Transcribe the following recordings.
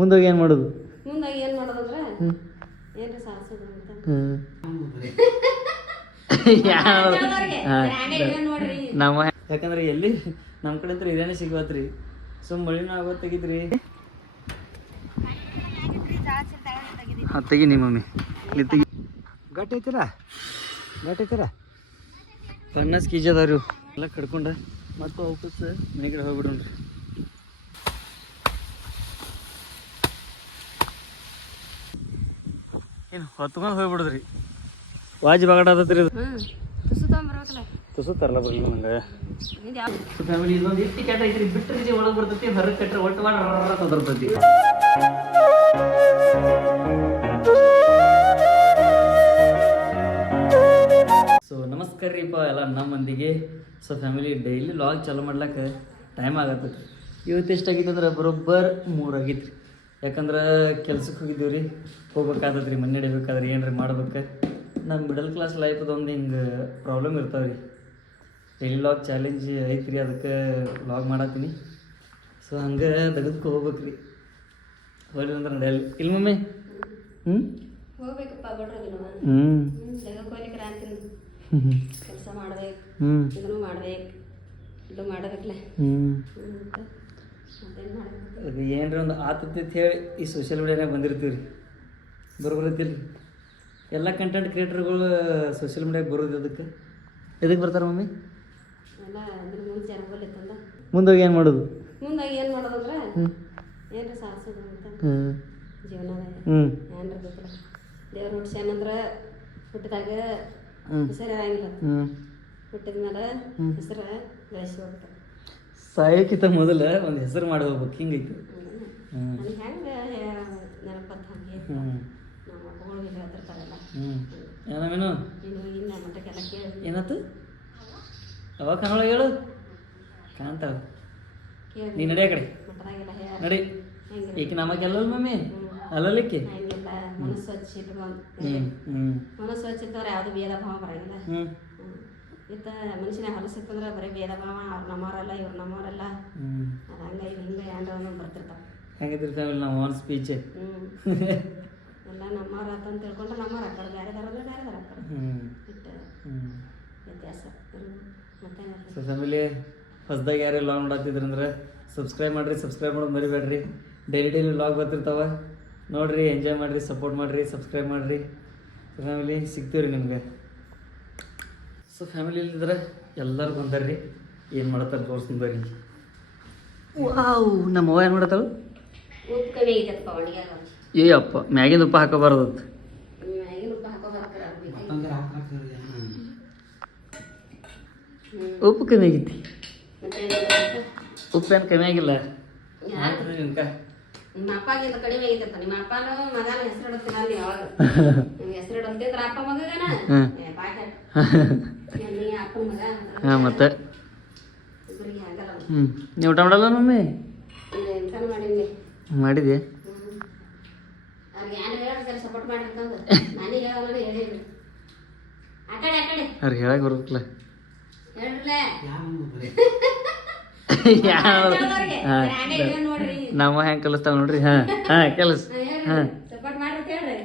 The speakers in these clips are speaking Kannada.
ಮುಂದೋಗಿ ಏನು ಮಾಡೋದು? ಮುಂದಾಗಿ ಏನು ಮಾಡೋದಂದ್ರೆ ಏನ್ರಿ ಸಾಧಿಸೋದು ಅಂತ ನಮ್ಮ ಯಾಕಂದ್ರೆ ಎಲ್ಲಿ ನಮ್ಮ ಕಡೆ ಹತ್ರ ಇದೇನೇ ಸಿಗ್ವತ್ರಿ. ಸುಮ್ ಮಳಿನೂ ಆಗೋತ್ತಾಗಿದ್ರಿ. ತೆಗಿ ನಿಮ್ಮ ಮಮ್ಮಿ ಇಲ್ಲಿ ತೆಗಿ. ಗಟ್ಟಿ ಐತಿರ ಪನ್ನಾಸ್ ಕೆಜಿ ಅದಾವ್ರಿ ಎಲ್ಲ ಕಡ್ಕೊಂಡ ಮತ್ತು ವಾಪಸ್ ಮನೆ ಕಡೆ ಹೋಗ್ಬಿಡ್ರಿ. ಏನು ಹೊತ್ಕೊಂಡು ಹೋಗ್ಬಿಡುದ್ರಿ. ವಾಜಿ ಬಾಗಡಾದತ್ರಿ ಇದು. ತುಸು ತರಲ ಬರಲಿಲ್ಲ ನಂಗೆ. ಫ್ಯಾಮಿಲಿ ಇದೊಂದು ಇಟ್ಟಿ ಕ್ಯಾಟ್ ಐತ್ರಿ. ಬಿಟ್ಟರೆ ಒಳಗೆ ಬರ್ತೈತಿ, ಹೊರಗೆ ಕಟ್ಟರೆ ಒಟ್ಟು ಮಾಡಿ ತೊದರ್ತೈತಿ. ಸೊ ನಮಸ್ಕಾರ ರೀಪ ಎಲ್ಲ ನಮ್ಮ ಮಂದಿಗೆ. ಸೊ ಫ್ಯಾಮಿಲಿ ಡೈಲಿ ಲಾಗ್ ಚಾಲು ಮಾಡ್ಲಿಕ್ಕೆ ಟೈಮ್ ಆಗತ್ತೈತಿ. ಇವತ್ತು ಎಷ್ಟಾಗಿತ್ತು ಅಂದ್ರೆ ಬರೋಬ್ಬರ್ 3 ಆಗಿತ್ತು ರೀ. ಯಾಕಂದ್ರೆ ಕೆಲ್ಸಕ್ಕೆ ಹೋಗಿದ್ದೀವಿ ರೀ, ಹೋಗ್ಬೇಕಾದತ್ರಿ. ಮನೆ ನಡಿಬೇಕಾದ್ರೆ ಏನ್ರಿ ಮಾಡ್ಬೇಕು. ನಮ್ಮ ಮಿಡಲ್ ಕ್ಲಾಸ್ ಲೈಫ್ದೊಂದು ಹಿಂಗೆ ಪ್ರಾಬ್ಲಮ್ ಇರ್ತಾವೆ ರೀ. ಡೈಲಿ ಲಾಗ್ ಚಾಲೆಂಜ್ ಐತ್ರಿ, ಅದಕ್ಕೆ ಲಾಗ್ ಮಾಡತ್ತೀನಿ. ಸೊ ಹಂಗೆ ತೆಗೆದ್ಕೊ ಹೋಗ್ಬೇಕು ರೀ. ಹೋಗ್ಲಿ ಅಂದ್ರೆ ನಡೆಯಲ್ಲ ಇಲ್ಲ ಮಮ್ಮಿ. ಹೋಗ್ಬೇಕಪ್ಪ ಬಡ್ರಿ ಜಗಕ್ಕೆ ಅಂತೀನಿ. ಕೆಲಸ ಮಾಡ್ಬೇಕು, ಇದನ್ನು ಮಾಡ್ಬೇಕು, ಇದು ಮಾಡಬೇಕಲ್ಲ. ಅದು ಏನ್ರಿ ಒಂದು ಆತತಿ ಹೇಳಿ ಈ ಸೋಷಿಯಲ್ ಮೀಡಿಯಾನಾಗ ಬಂದಿರ್ತೀವಿ ರೀ. ಬರೋಬರತ್ತಿಲ್ಲ ರೀ. ಎಲ್ಲ ಕಂಟೆಂಟ್ ಕ್ರಿಯೇಟರ್ಗಳು ಸೋಷಿಯಲ್ ಮೀಡಿಯಾಗೆ ಬರೋದು ಎದಕ್ಕೆ ಬರ್ತಾರೆ ಮಮ್ಮಿ? ಎಲ್ಲ ಅದ್ರ ಮುಂಚೆ ಅನುಭವ ಇತ್ತಂದ ಮುಂದೋಗಿ ಏನು ಮಾಡೋದು? ಮುಂದಾಗಿ ಏನು ಮಾಡೋದಂದ್ರೆ ಏನ್ರಿ ಸಾಧಿಸೋದು ಅಂತ ಜೀವನದಾಗ ಏನ್ರ ಗೊತ್ತಿಲ್ಲ. ದೇವ್ರ ಹುಡ್ಸ್ಯಾನಂದ್ರೆ ಹುಟ್ಟಿದಾಗ ಹೆಸರು ಇರಂಗಿಲ್ಲ. ಹುಟ್ಟಿದ ಮೇಲೆ ಹೆಸರು ಗಳಿಸಿ ಹೋಗ್ತಾರೆ. ಸಾಯೋಕ್ಕಿಂತ ಮೊದಲು ಒಂದು ಹೆಸರು ಮಾಡಿ ಹೋಗ್ಬೇಕು. ಹಿಂಗೈತಿ ನನಗೆ ಹೆಂಗೆ ನೆನಪತ್ತ ಹಂಗೆ ನಮ್ಮ ಅಪ್ಪಗಳು ಹೇಳ್ತಿರ್ತಾರಲ್ಲ. ಏನೇನು ನೀನು ಇನ್ನು ಮಟ್ಟಕ್ಕೆಲ್ಲ ಕೇಳಿ ಏನಾಯ್ತು ಅವಾಗ ಕನ್ನೊಳಗೆ ಹೇಳು ಕಾಣ್ತಾಳ. ನೀ ನಡಿ ಆ ಕಡೆ ಮಟ್ಟದಾಗೆಲ್ಲ ನಡಿ. ಈಕೆ ನಮಗೆಲ್ಲ ಮಮ್ಮಿ ಅಲ್ಲಲಿಕ್ಕೆ ಹಂಗಿಲ್ಲ. ಮನಸ್ಸು ಸ್ವಚ್ಛ ಇಟ್ಕೊಂಡು ಮನಸ್ಸು ಸ್ವಚ್ಛ ಇದ್ದವ್ರೆ ಯಾವುದು ಭೇದ ಭಾವ ಬರಂಗಿಲ್ಲ. ಇತ್ತ ಮನುಷ್ಯನ ಹೊಲಸಿತ್ತಂದ್ರೆ ಬರೀ ಭೇದ ಭಾವ, ಅವ್ರು ನಮ್ಮವರಲ್ಲ ಇವ್ರು ನಮ್ಮವರಲ್ಲ, ಅದು ಹಂಗೆ ಇದು ಹಿಂಗೆ ಏನ್ರ ಬರ್ತಿರ್ತಾವೆ. ಹೆಂಗಿದ್ರಿ ಫ್ಯಾಮಿಲಿ ನಾವು ಆನ್ ಸ್ಪೀಚ್ ಎಲ್ಲ ನಮ್ಮವ್ರ ಅಂತ ತಿಳ್ಕೊಂಡ್ರೆ ನಮ್ಮವ್ರು ಹಾಕೋರು, ಬೇರೆದಾರ ಅಂದ್ರೆ ಬೇರೆದಾರ ಹಾಕೋರು. ಇಟ್ಟು ವ್ಯತ್ಯಾಸ ಮತ್ತೆ. ಸೊ ಫ್ಯಾಮಿಲಿ ಹೊಸದಾಗ ಯಾರು ಲಾಗ್ ನೋಡತ್ತಿದ್ರಂದ್ರೆ ಸಬ್ಸ್ಕ್ರೈಬ್ ಮಾಡಿರಿ. ಸಬ್ಸ್ಕ್ರೈಬ್ ಮಾಡೋದು ಮರಿಬೇಡ್ರಿ. ಡೈಲಿ ಲಾಗ್ ಬರ್ತಿರ್ತಾವೆ ನೋಡಿರಿ, ಎಂಜಾಯ್ ಮಾಡಿರಿ, ಸಪೋರ್ಟ್ ಮಾಡಿರಿ, ಸಬ್ಸ್ಕ್ರೈಬ್ ಮಾಡಿರಿ. ಸೊ ಫ್ಯಾಮಿಲಿ ಸಿಗ್ತೀವಿ ರೀ ನಿಮ್ಗೆ. ಸೊ ಫ್ಯಾಮಿಲಿ ಇಲ್ಲಿದ್ರೆ ಎಲ್ಲರೂ ಬಂದಾರ್ರಿ. ಏನು ಮಾಡತ್ತಾರೆ ತೋರಿಸ್ತೀನಿ ಬರ್ರಿ. ವಾವ್, ನಮ್ಮ ಅವ್ವ ಏನು ಮಾಡತ್ತಾಳು? ಉಪ್ಪು ಕಮ್ಮಿ ಐತಪ್ಪ ಒಣಗ್ಯಾಗ. ಏ ಅಪ್ಪ ಮ್ಯಾಗಿನ ಉಪ್ಪ ಹಾಕೋಬಾರ್ದು. ಮ್ಯಾಗಿನ ಉಪ್ಪು ಹಾಕೋಬಾರ್ದು. ಉಪ್ಪು ಕಮ್ಮಿ ಆಗೈತಿ. ಉಪ್ಪೇನು ಕಮ್ಮಿ ಆಗಿಲ್ಲ. ನಿಮ್ಮ ಅಪ್ಪಗಿಂತ ಕಡಿಮೆ ಆಗೈತಂತ. ನಿಮ್ಮ ಅಪ್ಪನೂ ಮಗನ ಹೆಸರು ಇಡುತ್ತೀನಿ ಅಲ್ಲಿ ಯಾವಾಗ ನಿಮ್ಗೆ ಹೆಸರು ಇಡುತ್ತಿದ್ರ ಅಪ್ಪ ಮಗನ ಅಪ್ಪನ ಮಗ. ಹಾಂ ಮತ್ತೆ ಇಬ್ಬರಿಗೆ ಆಗಲ್ಲ. ನೀವು ಊಟ ಮಾಡಲ್ಲ ಮಮ್ಮಿ? ಎಂತಾನು ಮಾಡೀನಿ. ಮಾಡಿದೆ. ಅವ್ರಿಗೆ ಏನು ಹೇಳಿ ಸಪೋರ್ಟ್ ಮಾಡಿರ್ತಂದು ನನಗೆ ಹೇಳೋಣ ಹೇಳಿದ್ರು. ಆ ಕಡೆ ಅವ್ರಿಗೆ ಹೇಳಕ್ಕೆ ಬರ್ಬೇಕಲ್ಲ. ಹೇಳ್ರಲ್ಲ ನಮ್ಮ ಹೆಂಗೆ ಕಲಿಸ್ತಾವ ನೋಡ್ರಿ. ಹಾಂ ಹಾಂ ಕೆಲಸ ಸಪೋರ್ಟ್ ಮಾಡ್ರಿ ಹೇಳ್ರಿ.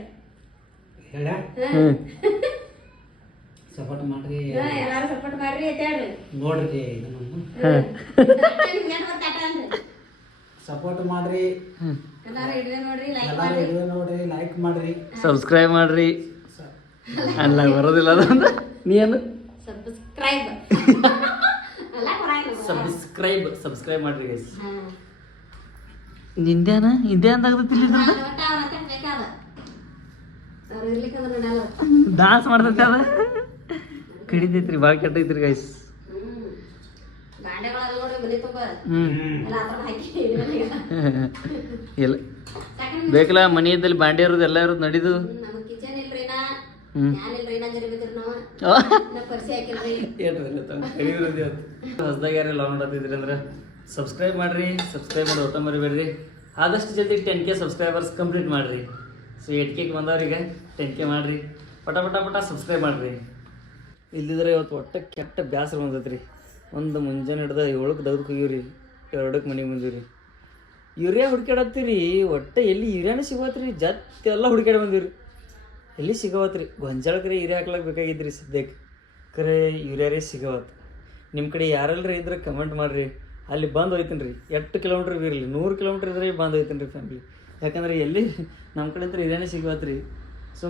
ಸಪೋರ್ಟ್ ಮಾಡ್ರಿ, ಎಲ್ಲಾರು ಸಪೋರ್ಟ್ ಮಾಡ್ರಿ ಅಂತ ಹೇಳ್ರಿ. ನೋಡ್ರಿ ಸಪೋರ್ಟ್ ಮಾಡ್ರಿ, ಎಲ್ಲಾರು ಹಿಡಿದು ನೋಡ್ರಿ, ಲೈಕ್ ಮಾಡ್ರಿ, ಸಬ್ಸ್ಕ್ರೈಬ್ ಮಾಡ್ರಿ. ಅಲ್ಲ ಬರೋದಿಲ್ಲ ಅದಂತ ನೀ ಏನು ಸಬ್ಸ್ಕ್ರೈಬ್ ಮಾಡ್ರಿ ಗೈಸ್. ನಿಂದ್ಯಾನ ಹಿಂದೆ ಅಂದಾಗತ್ತಿಲ್ಲ ಡಾನ್ಸ್ ಮಾಡ್ತೈತಿ. ಅದ ಕಡಿದೈತ್ರಿ, ಭಾಳ ಕೆಟ್ಟೈತ್ರಿ ಗೈಸ್. ಇಲ್ಲ ಬೇಕಲ್ಲ ಮನಿ ಇದ್ದಲ್ಲಿ ಬಾಂಡೆ ಇರೋದು ಎಲ್ಲ ಇರೋದು ನಡೀದು. ಹೊಸದಾಗ ಯಾರು ಲಾಗ್ ನೋಡತ್ತಿದ್ರಿ ಅಂದ್ರೆ ಸಬ್ಸ್ಕ್ರೈಬ್ ಮಾಡ್ರಿ. ಸಬ್ಸ್ಕ್ರೈಬ್ ಮಾಡಿ ಒಟ್ಟ ಮರಿಬೇಡ್ರಿ. ಆದಷ್ಟು ಜಲ್ದಿ 10K ಸಬ್ಸ್ಕ್ರೈಬರ್ಸ್ ಕಂಪ್ಲೀಟ್ ಮಾಡಿರಿ. ಸೊ 8K ಬಂದವ್ರಿಗೆ 10K ಮಾಡಿರಿ. ಪಟ ಪಟ ಪಟ ಸಬ್ಸ್ಕ್ರೈಬ್ ಮಾಡಿರಿ. ಇಲ್ಲಿದ್ರೆ ಇವತ್ತು ಒಟ್ಟು ಕೆಟ್ಟ ಬ್ಯಾಸರ ಬಂದೈತೆ ರೀ. ಒಂದು ಮುಂಜಾನೆ ಹಿಡ್ದು 7ಕ್ಕೆ ತೆಗೆದು ಹೋಗಿವ್ರಿ, 2ಕ್ಕೆ ಮನೆಗೆ ಬಂದೀವಿ ರೀ. ಯೂರಿಯಾ ಹುಡ್ಕ್ಯಾಡತ್ತೀರಿ ಒಟ್ಟು ಎಲ್ಲಿ ಯೂರಿಯಾನೇ ಸಿಗೋತ್ರಿ ಜತ್ ಎಲ್ಲ ಹುಡ್ಕ್ಯಾಡ ಬಂದಿವ್ರಿ ಎಲ್ಲಿ ಸಿಗವತ್ರಿ ಗೊಂಜಾಳಕ್ರಿ ಯೂರಿಯಾ ಹಾಕ್ಲಕ್ಕೆ ಬೇಕಾಗಿದ್ರಿ ಸದ್ಯಕ್ಕೆ ಖರೆ ಯೂರಿಯಾ ರೀ ಸಿಗವತ್ತು ನಿಮ್ಮ ಕಡೆ ಯಾರೆಲ್ಲರೂ ಇದ್ರೆ ಕಮೆಂಟ್ ಮಾಡಿರಿ ಅಲ್ಲಿ ಬಂದು ಹೋಯ್ತೀನಿ ರೀ 8 ಕಿಲೋಮೀಟ್ರ್ ಇರಲಿ 100 ಕಿಲೋಮೀಟ್ರ್ ಇದ್ರೆ ಬಂದು ಹೋಯ್ತೀನಿ ರೀ ಫ್ಯಾಮಿಲಿ ಯಾಕಂದ್ರೆ ಎಲ್ಲಿ ನಮ್ಮ ಕಡೆ ಅಂತ ಯೂರಿಯಾನೇ ಸಿಗವತ್ರಿ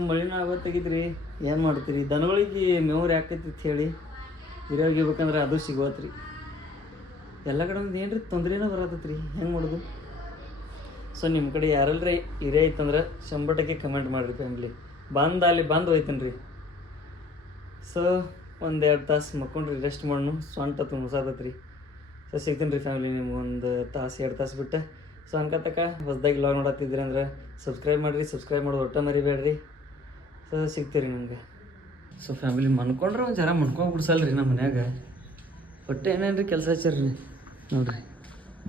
ಮಳಿನ ಆಗೋತ್ತಾಗಿದ್ರಿ ಏನು ಮಾಡ್ತೀರಿ ದನಗಳಿಗೆ ಮೇವ್ರು ಯಾಕೈತಿ ಅಂತ ಹೇಳಿ ಯೂರಿಯಾ ಒಗಿಬೇಕಂದ್ರೆ ಅದು ಸಿಗವತ್ರಿ ಎಲ್ಲ ಕಡೆ ಒಂದು ಏನು ರೀ ತೊಂದ್ರೆನೇ ಬರತ್ತೈತ್ರಿ ಹೆಂಗೆ ಮಾಡೋದು ನಿಮ್ಮ ಕಡೆ ಯಾರಲ್ರಿ ಯೂರಿಯಾ ಐತಂದ್ರೆ 100% ಕಮೆಂಟ್ ಮಾಡಿರಿ ಫ್ಯಾಮಿಲಿ ಅಲ್ಲಿ ಬಂದು ಹೋಯ್ತೀನಿ ರೀ ಒಂದು 2 ತಾಸು ಮಕ್ಕೊಂಡ್ರಿ ರೆಸ್ಟ್ ಮಾಡೋಣ ಸೊಂಟ ತುಂಬಿಸಾತತ್ರಿ ಸಿಗ್ತೀನಿ ರೀ ಫ್ಯಾಮಿಲಿ ನಿಮ್ಗೆ 1 ತಾಸು 2 ತಾಸು ಬಿಟ್ಟು ಅನ್ಕತಕ್ಕ ಹೊಸದಾಗಿ ಲಾಗ್ ಮಾಡತ್ತಿದ್ರಿ ಅಂದ್ರೆ ಸಬ್ಸ್ಕ್ರೈಬ್ ಮಾಡಿರಿ ಸಬ್ಸ್ಕ್ರೈಬ್ ಮಾಡೋದು ಒಟ್ಟ ಮರಿಬೇಡ್ರಿ ಸಿಗ್ತೀರಿ ನಿಮ್ಗೆ ಫ್ಯಾಮಿಲಿ ಮನ್ಕೊಂಡ್ರೆ ಒಂದು ಜರ ಮನ್ಕೊಂಡು ಬಿಡ್ಸಲ್ರಿ ನಮ್ಮ ಮನ್ಯಾಗ ಒಟ್ಟು ಏನೇನು ರೀ ಕೆಲಸ ಹಚ್ಚಾರ್ರಿ ನೋಡ್ರಿ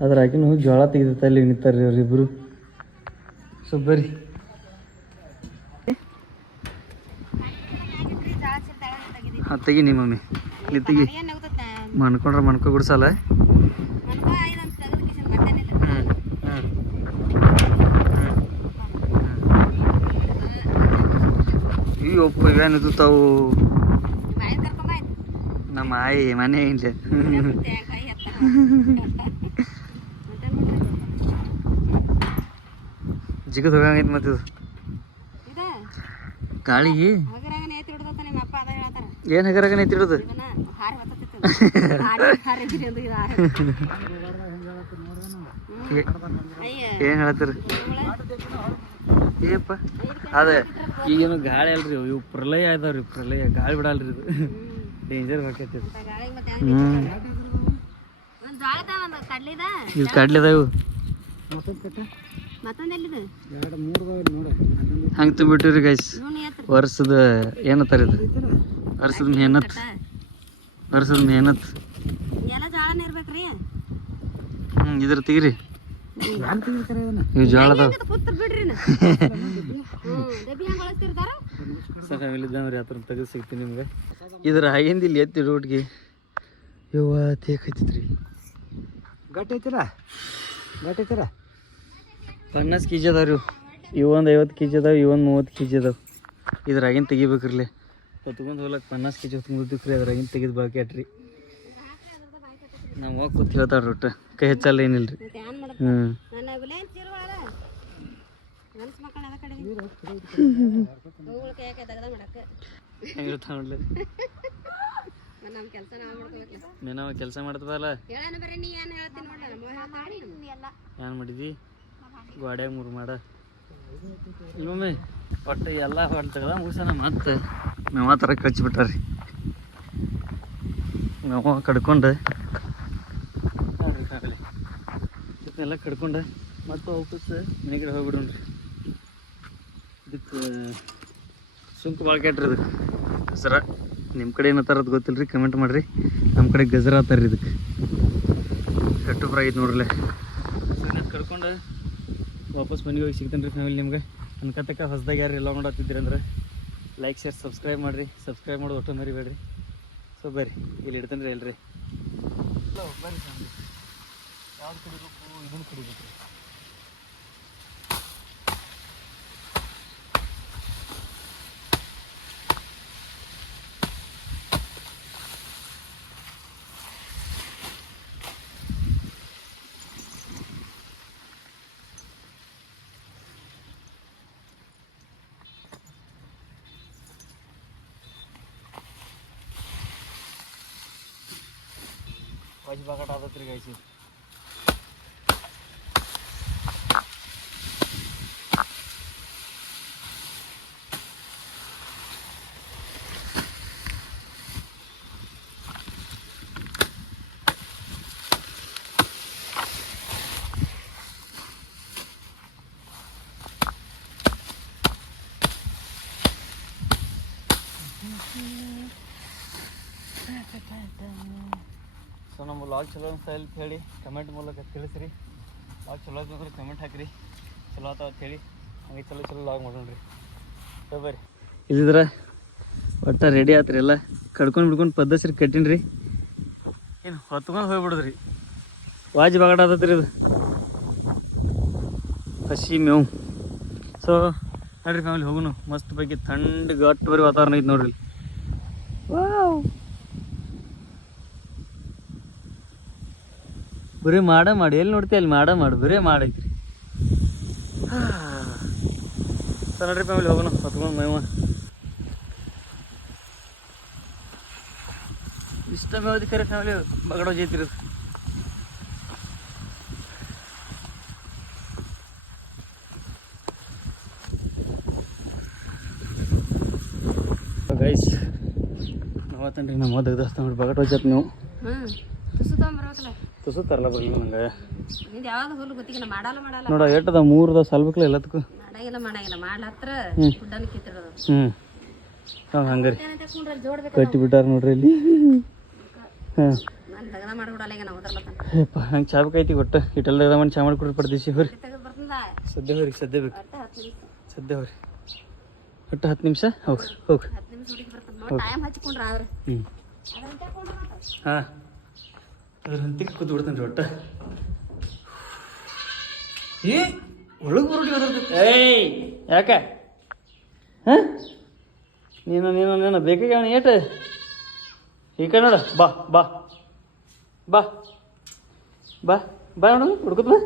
ಅದ್ರ ಹಾಕಿನ ಹೋಗಿ ಜೋಳ ತೆಗೆದಿರ್ತಾ ಇಲ್ಲಿ ನಿಂತಾರ್ರಿ ಅವ್ರಿಬ್ರು ಬರ್ರಿ ತೆಗಿ ನಿಮ್ಮ ಮಮ್ಮಿ ಇಲ್ಲಿ ತೆಗಿ ಮನ್ಕೊಂಡ್ರೆ ಮನ್ಕೊ ಬಿಡ್ಸಲ್ಲ ಅಯ್ಯಪ್ಪ ಇವೇನಿದು ತಾವು ನಮ್ಮ ಆಯಿ ಮನೆ ಇಲ್ಲ ಜಿಗದ್ ಹೋಗಂಗೈತಿ ಮತ್ತೆ ಇದು ಗಾಳಿಗೆ ಏನು ಹಗರಾಗನ ಐತಿಡೋದು ಏನು ಹೇಳ್ತೀರಿ ಏಪ್ಪ ಅದೇ ಈಗೇನು ಗಾಳಿ ಅಲ್ರಿ ಇವು ಪ್ರಲಯ ಇದಾವ್ರಿ ಪ್ರಲಯ ಗಾಳಿ ಬಿಡಲ್ರಿ ಇದು ಡೇಂಜರ್ ಬೇಕೈತಿ ಇದು ಕಡ್ಲಿದ ಇವು ಹಂಗೆ ತುಂಬಿಟ್ಟಿವ್ರಿ ಗೈಸ್ ವರ್ಷದ ಏನತ್ತಾರ ಇದು ವರ್ಷದ ಮೆಹನತ್ ಇದ್ರ ತೆಗಿರಿ ಇವು ಜೋಳ ಅದಾವ ಫ್ಯಾಮಿಲಿ ಇದ್ದಂದ್ರೆ ಹತ್ರ ತೆಗೆದು ಸಿಗ್ತೀನಿ ನಿಮ್ಗೆ ಇದ್ರ ಆಗಿಂದ ಇಲ್ಲಿ ಎತ್ತಿ ರೋಡ್ಗೆ ಯವ್ವ ತೇಕೈತಿತ್ರಿ ಗಟ್ಟಿ ಐತಿರ 50 kg ಅದಾವ ರೀ ಇವು ಒಂದು 50 kg ಅದಾವ ಇವು ಒಂದು 30 kg ಅದಾವ ಇದ್ರಾಗಿನ ತೆಗಿಬೇಕ್ರಿ ಹೊತ್ಕೊಂಡು ಹೋಗ್ಲಕ್ಕೆ 50 kg ಹೊತ್ಕೊಂಡ್ರಿ ಅದ್ರಾಗಿನ ತೆಗೆದು ಬಾಕ್ಯಾಟ್ರಿ ನಾವು ಹೋಗಿ ಕೂತ್ ಹೇಳ್ತಾಳ್ರಿ ಒಟ್ಟು ಕೈ ಹೆಚ್ಚಲ್ಲ ಏನಿಲ್ಲ ರೀ ನಾವು ಕೆಲಸ ಮಾಡ್ತದಲ್ಲ ಏನು ಮಾಡಿದ್ವಿ ಗೋಡ್ಯಾಗ ಮೂರು ಮಾಡ ಇಲ್ಲೊಮ್ಮೆ ಒಟ್ಟು ಎಲ್ಲ ಹೊಟ್ಟು ತೆಗ್ದ ಮುಗಿಸೋಣ ಮತ್ತೆ ಮೇವ ಥರ ಕಚ್ಚಿಬಿಟ್ಟಾರ್ರಿ ಮೇವ ಕಡ್ಕೊಂಡು ನೋಡ್ರಿ ಕಾಗಲಿ ಇದನ್ನೆಲ್ಲ ಕಡ್ಕೊಂಡು ಮತ್ತು ವಾಪಸ್ ಮನೆ ಕಡೆ ಹೋಗ್ಬಿಡ್ರಿ ಇದಕ್ಕೆ ಸುಂಕ ಭಾಳ ಕೆಟ್ರಿ ಇದಕ್ಕೆ ಗಜರ ನಿಮ್ಮ ಕಡೆ ಏನತ್ತಾರ ಅದು ಗೊತ್ತಿಲ್ಲ ರೀ ಕಮೆಂಟ್ ಮಾಡಿರಿ ನಮ್ಮ ಕಡೆ ಗಜರ ಆತಾರ ರೀ ಇದಕ್ಕೆ ಕೆಟ್ಟು ಫ್ರೈ ಐತೆ ನೋಡ್ರಲ್ಲೇ ಕಡ್ಕೊಂಡು ವಾಪಸ್ ಮನೆಗೆ ಹೋಗಿ ಸಿಗ್ತೇನೆ ರೀ ಫ್ಯಾಮಿಲಿ ನಿಮ್ಗೆ ಅನ್ಕತಕ್ಕ ಹೊಸದಾಗಿ ಯಾರು ಎಲ್ಲ ನೋಡತ್ತಿದ್ದೀರಿ ಅಂದ್ರೆ ಲೈಕ್ ಶೇರ್ ಸಬ್ಸ್ಕ್ರೈಬ್ ಮಾಡಿರಿ ಸಬ್ಸ್ಕ್ರೈಬ್ ಮಾಡೋದು ಒಟ್ಟು ಮರಿಬೇಡ್ರಿ ಬರ್ರಿ ಇಲ್ಲಿ ಇಡ್ತೇನೆ ರೀ ಎಲ್ರಿ ಬರ್ರಿ ಫ್ಯಾಮಿಲಿ ಯಾವ್ದು ಕುಡಿಬೇಕು ಇದನ್ನು ಕುಡಿಬೇಕು ರೀ वाज बघा आता तरी गायची ಸೊ ನಮ್ಮ ಲಾಗ್ ಚಲೋ ಅಂತ ಹೇಳಿ ಕಮೆಂಟ್ ಮೂಲಕ ತಿಳಿಸ್ರಿ ಲಾಗ್ ಚಲೋ ಅಂದ್ರೆ ಕಮೆಂಟ್ ಹಾಕಿರಿ ಚಲೋ ಆತ ಅಂತ ಹೇಳಿ ಹಂಗೆ ಚಲೋ ಚಲೋ ಲಾಗ್ ಮಾಡೋಣ್ರಿ ಸೊ ಬರ್ರಿ ಇಲ್ಲಿದ್ರೆ ಒಟ್ಟ ರೆಡಿ ಆತ್ರಿ ಎಲ್ಲ ಕಡ್ಕೊಂಡು ಬಿಡ್ಕೊಂಡು ಪದ್ದಸ್ರಿ ಕಟ್ಟಿನಿ ರೀ ಏನು ಹೊತ್ಕೊಂಡು ಹೋಗ್ಬಿಡುದ್ರಿ ವಾಜ್ ಬಗಾಡ ಆತತ್ರಿ ಇದು ಹಸಿ ಮೇವು. ಸೊ ನೋಡ್ರಿ ಫ್ಯಾಮಿಲಿ ಹೋಗುನು ಮಸ್ತ್ ಬಗ್ಗೆ ಥಂಡ್ ಗಟ್ ಬರೀ ವಾತಾವರಣ ಐತೆ ನೋಡ್ರಿ. ವಾವ್ ಬರೀ ಮಾಡಿ ಎಲ್ಲಿ ನೋಡ್ತೀವಿ ಅಲ್ಲಿ ಮಾಡು ಬರೀ ಮಾಡೈತ್ರಿ. ಸೊ ನೋಡ್ರಿ ಫ್ಯಾಮಿಲಿ ಹೋಗೋಣ ಹೊತ್ಕೊಂಡು ಮೇವ. ಇಷ್ಟ ಮೇವದಿ ಖರೆ ಫ್ಯಾಮಿಲಿ ಬಗಡೋ ಜೈತಿರೋದು. ಗೈಸ್ ನಾವತ್ತನ್ರಿ ನಮ್ಮ ತೆಗ್ದಸ್ತ ನೋಡಿ ಬಗಟ್ ಹೋಗ್ಯತ್ ನೀವು ತುಸು ತರಲ್ಲ ಬರಲಿಲ್ಲ ನಂಗೆ ನೋಡ ಏಟದ 3 ಅದ ಸಲ್ಬೇಕಲ್ಲ ಎಲ್ಲದಕ್ಕೂ. ಹಾಂ ಹಂಗೆ ರೀ ಕಟ್ಟಿ ಬಿಟ್ಟಾರ ನೋಡ್ರಿ ಇಲ್ಲಿ. ಹಾಂ ನಂಗೆ ಚಾ ಬೇಕೈತಿ ಒಟ್ಟು ಇಟ್ಟೆಲ್ಲ ಮಾಡಿ ಚಾ ಮಾಡಿ ಕೊಡ್ರಿ ಪಡ್ದಿಸಿ ಹೋರಿ. ಸದ್ಯ ಹೋರಿ ಸದ್ಯ ಬೇಕು ಸದ್ಯ ಹೋರಿ ಒಟ್ಟು 10 ನಿಮಿಷ ಹೋಗಿ ಹೋಗಿ. ಹಾಂ ಅದ್ರ ಹಂತಿಗೆ ಕೂತ್ ಬಿಡ್ತಾನೆ ರೀ ಒಟ್ಟು. ಏ ಒಳಗೆ ಬರೋಟಿ ಏಯ್ ಯಾಕೆ ಹಾಂ ನೀನು ಬೇಕಾಗಿ ಅವನು ಏಟು ಈ ಕಡೆ ನೋಡ ಬಾ ಬಾ ಬಾ ಬಾ ಬಾ ನೋಡು ಹುಡ್ಕತ್ ಬಾ.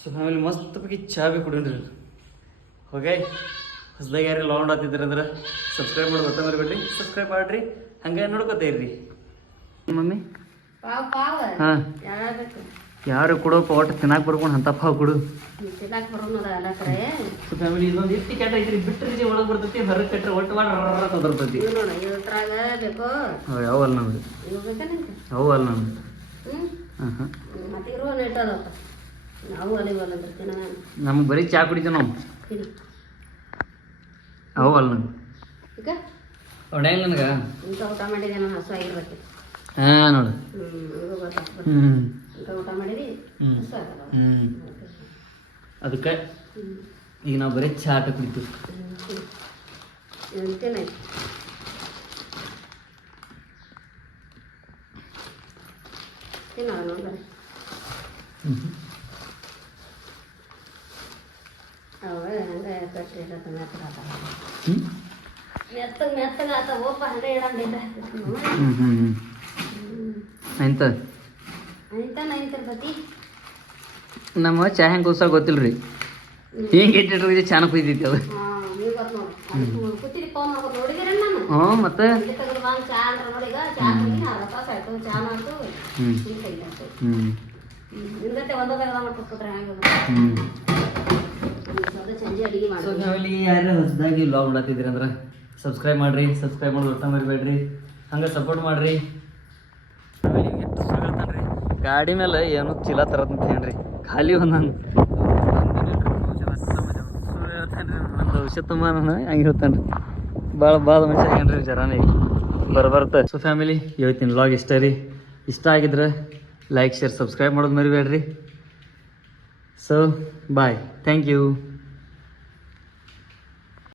ಸೊ ನಾವಿಲ್ಲಿ ಮಸ್ತ್ ಬಗ್ಗೆ ಚಾ ಬಿ ಕುಡೀನ್ರಿ. ಹೋಗಿ ಹೊಸ್ದಾಗ ಯಾರು ಲಾಂಡ್ ಆಗ್ತಿದ್ರಿ ಅಂದ್ರೆ ಸಬ್ಸ್ಕ್ರೈಬ್ ಮಾಡಿ ಗೊತ್ತ ಮರಿಬೇಡ್ರಿ. ಸಬ್ಸ್ಕ್ರೈಬ್ ಮಾಡ್ರಿ ಹಂಗೆ ನೋಡ್ಕೊತ ಇರ್ರಿ ಮಮ್ಮಿ. ಹಾಂ ಯಾರು ಕೊಡೋಪ್ಪ ಒಟ್ಟು ತಿನ್ನಾಕ ಬರ್ಕೊಂಡು ಅಂತ ಪಾವು ಕೊಡು. ಫ್ಯಾಮಿಲಿ ಇದೊಂದು ಇಟ್ಟು ಕೆಟ್ಟ ಐತ್ರಿ ಬಿಟ್ಟರೆ ಒಳಗೆ ಬರ್ತೈತಿ ಹೊರಗೆ ಕಟ್ಟರೆ ಒಟ್ಟು ಮಾಡಿ ತೊದರ್ತೈತಿ. ಯಾವ ಅಲ್ಲ ನಮ್ದು ಅವು ಅಲ್ಲ ನಮ್ದು. ಹಾಂ ಹಾಂ ನಮಗೆ ಬರೀ ಚಾ ಕುಡಿತೀವಿ ನಾವು. ಅವು ಅಲ್ಲ ನಮ್ಗೆ ಹೊಡ್ಯಾಂಗ ನನಗೆ ಊಟ ಮಾಡಿದೆ ನಾನು ಹಸು ಆಗಿರ್ಬೇಕು. ಹಾಂ ನೋಡು ಊಟ ಮಾಡಿರಿ ಅದಕ್ಕೆ ಈಗ ನಾವು ಬರೀ ಚಾ ಆಟ ಕುಡಿತೀವಿ. ನಮ್ಮ ಚಾ ಹೆಂಗೆ ಕೂಸ ಗೊತ್ತಿಲ್ಲ ರೀ. ಹಿಂಗೆ ಇಟ್ಟಿಟ್ರಿಗೆ ಚಾನ ಕುಯ್ತೈತಿ ಅದು. ಹ್ಞೂ ಮತ್ತೆ ಯಾರು ಹೊಸದಾಗಿ ವ್ಲಾಗ್ ಮಾಡತ್ತಿದ್ರಿ ಅಂದ್ರೆ ಸಬ್ಸ್ಕ್ರೈಬ್ ಮಾಡ್ರಿ. ಸಬ್ಸ್ಕ್ರೈಬ್ ಮಾಡಿ ಒಟ್ಟ ಮರಿಬೇಡ್ರಿ. ಹಂಗೆ ಸಪೋರ್ಟ್ ಮಾಡ್ರಿ. ಎಷ್ಟು ಸುಳ್ತಾನ್ರಿ ಗಾಡಿ ಮೇಲೆ ಏನೋ ಚೀಲ ತರತ್ತಂತ ಹೇಳ್ರಿ ಖಾಲಿ ಒಂದೊಂದು ಔಷಧ ತುಂಬ ನಾನು ಹಂಗೆ ಹೇಳ್ತಾನೆ ರೀ. ಭಾಳ ಮನುಷ್ಯ ಏನ್ರಿ ಜರಾನೇ ಬರ್ತ. ಸೊ ಫ್ಯಾಮಿಲಿ ಇವತ್ತಿನ ವ್ಲಾಗ್ ಇಷ್ಟ ರೀ. ಇಷ್ಟ ಆಗಿದ್ರೆ ಲೈಕ್ ಶೇರ್ ಸಬ್ಸ್ಕ್ರೈಬ್ ಮಾಡೋದು ಮರಿಬೇಡ್ರಿ. So bye thank you.